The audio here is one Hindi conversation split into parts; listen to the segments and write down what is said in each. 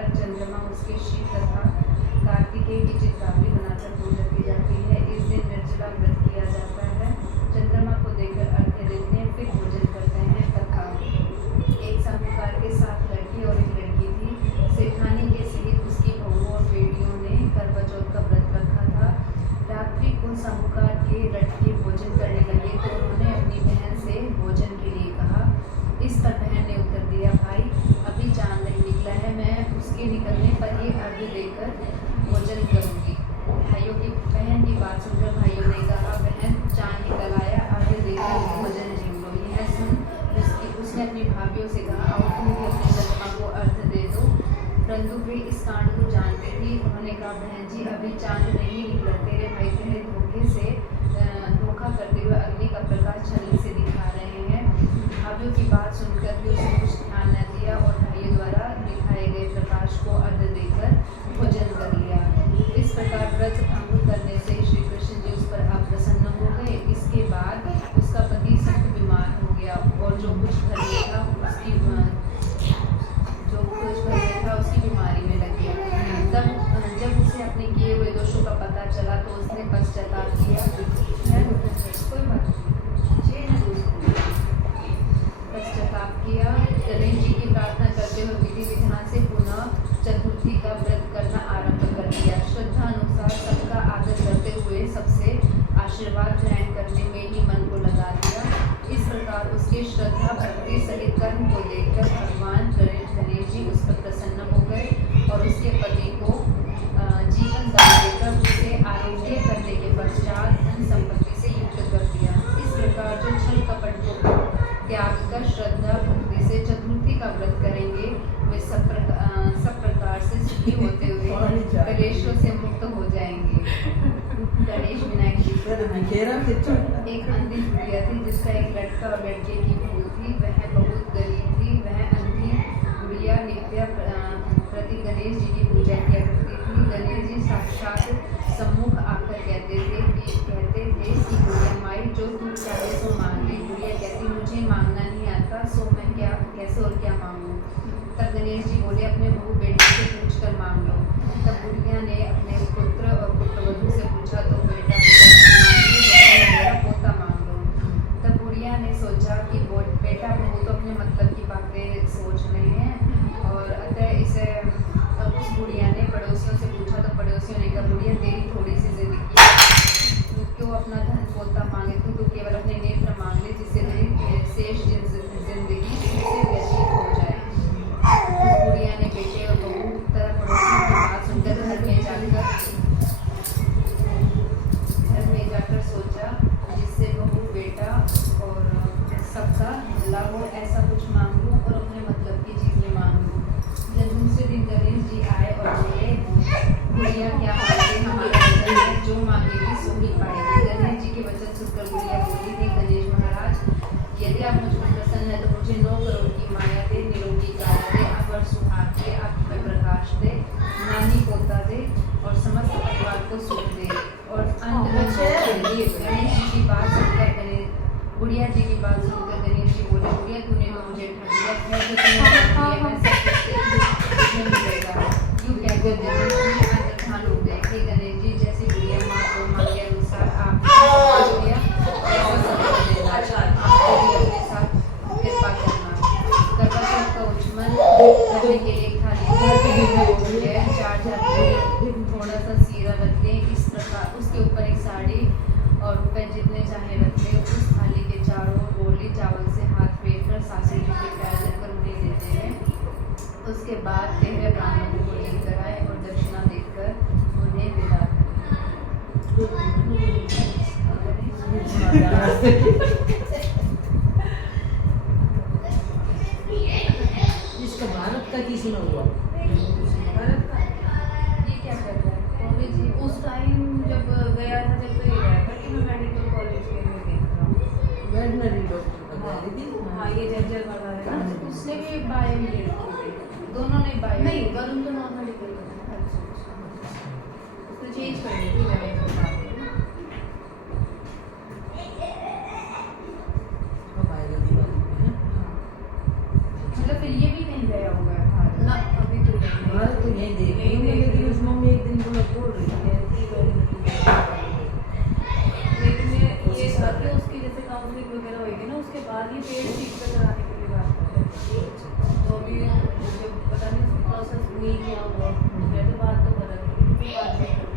पर चंद्रमा उसके शिव तथा कार्तिकेय की चित्रावली बनाकर पूजा की जाती है। इस दिन निर्जला व्रत किया जाता है। चंद्रमा को देखकर अर्घ्य देते हैं, फिर भोजन करते हैं। कथा। एक साहूकार के 7 लड़के और एक लड़की थी। सेठानी के सहित उसकी बहू और बेटियों ने करवा चौथ का व्रत रखा था। रात्रि को साहूकार के लड़के भोजन करने लगे तो उन्होंने अपनी बहन से भोजन के लिए कहा। इस पर बहन ने उत्तर दिया, भाई अभी चांद नहीं निकला है, मैं उसके निकलने पर ही अर्घ्य देकर भोजन करूंगी। भाइयों की बहन की बात सुनकर भाइयों ने कहा, बहन चांद निकल आया, अर्घ्य देकर भोजन नहीं लो। यह सुन उसने अपनी भाभीयों से कहा, आओ तुम भी अपनी चंद्रमा को अर्घ्य दे दो। परंतु वे इस कांड को जानते थी। उन्होंने कहा, बहन जी अभी चांद नहीं निकला, तेरे भाई तेरे धोखा करते हुए अग्नि का प्रकाश छलनी से दिखा रहे हैं। भाभीयों की बात सुनकर भी उसने कुछ ध्यान न दिया और भाइयों द्वारा दिखाए गए प्रकाश को अर्घ्य देकर भोजन कर लिया। इस प्रकार व्रत भंग करने से श्री कृष्ण जी उस पर अप्रसन्न हो गए। इसके बाद उसका पति सख्त बीमार हो गया और जो कुछ घर में था उसकी बीमारी में लग गया। तब जब उसे अपने किए हुए दोषों का पता चला तो उसने पश्चाताप किया। गणेश जी की प्रार्थना करते हुए विधि विधान से पुनः चतुर्थी का व्रत करना आरंभ कर दिया। श्रद्धा अनुसार सबका आदर करते हुए सबसे आशीर्वाद ग्रहण करने में ही मन को लगा दिया। इस प्रकार उसके श्रद्धा भक्ति सहित कर्म को देखकर भगवान गणेश जी उस पर प्रसन्न हो गए और उसके पति को जीवन दान देकर उसे आरोग्य करने के पश्चात धन संपत्ति से युक्त कर दिया। इस प्रकार जो छल कपट को त्याग कर श्रद्धा भक्ति से चतुर्थी का व्रत करेंगे वे सब प्रकार से सुखी होते हुए कलेशों से मुक्त हो जाएंगे। गणेश विनायक जी एक अंधी गुड़िया थी जिसका एक लड़का और लड़के की बहू थी। वह बहुत गरीब थी। वह अंधी गुड़िया नित्य प्रति गणेश जी की पूजा किया करती थी। गणेश जी साक्षात सम्मुख आकर कहते थे कि गुड़िया माई जो तू चाहे सो मांग ली। गुड़िया कहती मुझे मांगना नहीं आता, सो मैं क्या कैसे और क्या मांगूं। तब गणेश जी बोले अपने बहू बेटी से पूछ कर मांग लो। तब गुड़िया ने अपने पुत्र और पुत्रवधू से पूछा तो बेटा पोता मांग लो। तब गुड़िया ने सोचा कि बेटा बहू तो अपने मतलब की बातें सोच रहे हैं और अतः इसे उस गुड़िया ने पड़ोसियों से पूछा तो पड़ोसियों ने कहा, गुड़िया तेरी थोड़ी सी जिंदगी है, क्यों अपना धन पोता मांगे, तू केवल अपने नेत्र मांग ले जिससे तेरी शेष जिंदगी से व्यतीत हो जाए। गुड़िया ने बेटे और बहू तरह पड़ोसियों की बात सुनकर घर में जाकर सोचा जिससे बहू बेटा और सबका भला हो, ऐसा कुछ मांग लूँ और अपने मतलब की चीजें मांग लूँ। जब दूसरे दिन गणेश जी आए और बोले, गुड़िया क्या मांगे, हमारा वचन है, जो मांगेगी सो ही पाएगी। गणेश जी के वचन सुनकर गुड़िया बोली थी, गणेश महाराज यदि आप मुझ पर प्रसन्न है तो मुझे 9 करोड़ की माया दे, निरोगी काया दे, अवर सुहाग दे, आँख में प्रकाश दे, नानी पोता दे और समस्त परिवार को सुख दे। और अंत में गणेश जी की बात सुनकर गुड़िया जी की बात सुनकर गणेश जी बोले, गुड़िया तूने तो मुझे ठग दिया, मैं मिलेगा यूँ कहकर अंतर्धान हो गए। हे गणेश जी जैसे गुड़िया माँ को माँ के अनुसार आप अपने साथ कृपा करना। करवा चौथ का उच्चमन करने के लिए खाली 4 थोड़ा सा सीरा रख लें। इस प्रकार उसके ऊपर एक साड़ी और रुपए जितने चाहे रख लें। उस थाली के चारों ओर गोली चावल से हाथ फेर कर सासू जी के पैर धरकर उन्हें देते हैं। उसके बाद तेरे ब्राह्मण को भोजन कराए और दक्षिणा देकर उन्हें विदा इसका भारत का की सुना हुआ भारत का ये क्या कर रहा है कॉलेज जी उस टाइम जब गया था जब तो ये गया था कि मैं मेडिकल कॉलेज के में देख रहा हूँ वेटनरी डॉक्टर बता रही थी। हाँ ये जर्जर वाला है ना, उसने भी बायो में ले रखी थी, दोनों ने बायो नहीं, वरुण तो नॉन मेडिकल का है। तो चेंज करनी थी मैं बता रही हूँ। मतलब फिर ये भी कहीं गया होगा भारत ना, अभी तो नहीं। के बाद ही पेड़ ठीक से कराने के लिए बात कर रहे थे। तो अभी जब पता नहीं उसकी प्रोसेस हुई क्या हुआ, मैं तो बात तो कर रही थी, कोई बात नहीं करी।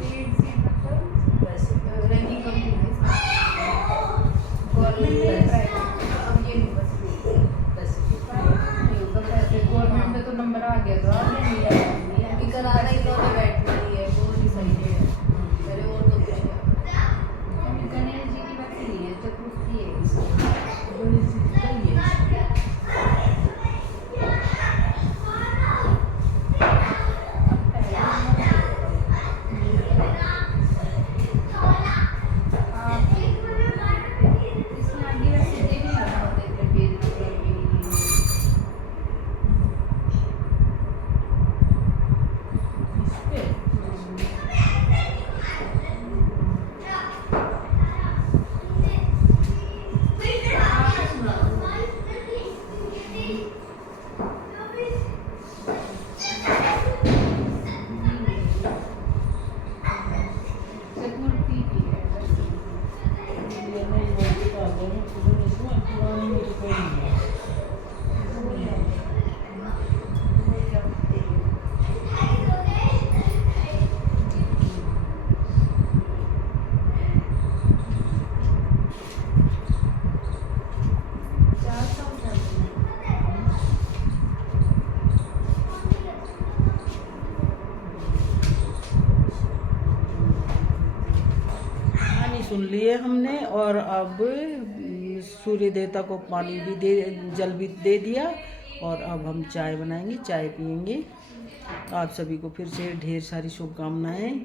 पेड़ से मतलब वैसे रनिंग कंपनी है गवर्नमेंट में प्राइवेट, अब ये नहीं बस वैसे नहीं होगा पैसे। गवर्नमेंट में तो नंबर आ गया तो आ गया, नहीं कराना ही तो बैटरी है वो नहीं सही है। पहले और तो कुछ नहीं। गणेश जी की बात नहीं है, चतुर्थी है इसकी। गणेश जी की कई है। चतुर्थी की है ये नहीं वो बता दो ना, गणेश में पुरानी में तो कोई नहीं है। कहानी सुन लिए हमने और अब सूर्य देवता को पानी भी दे, जल भी दे दिया और अब हम चाय बनाएंगे, चाय पियेंगे। आप सभी को फिर से ढेर सारी शुभकामनाएं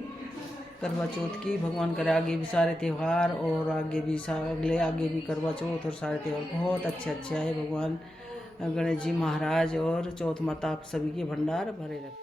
करवा चौथ की। भगवान करे आगे भी सारे त्यौहार और आगे भी करवा चौथ और सारे त्यौहार बहुत अच्छे आए। भगवान गणेश जी महाराज और चौथ माता आप सभी के भंडार भरे रखें।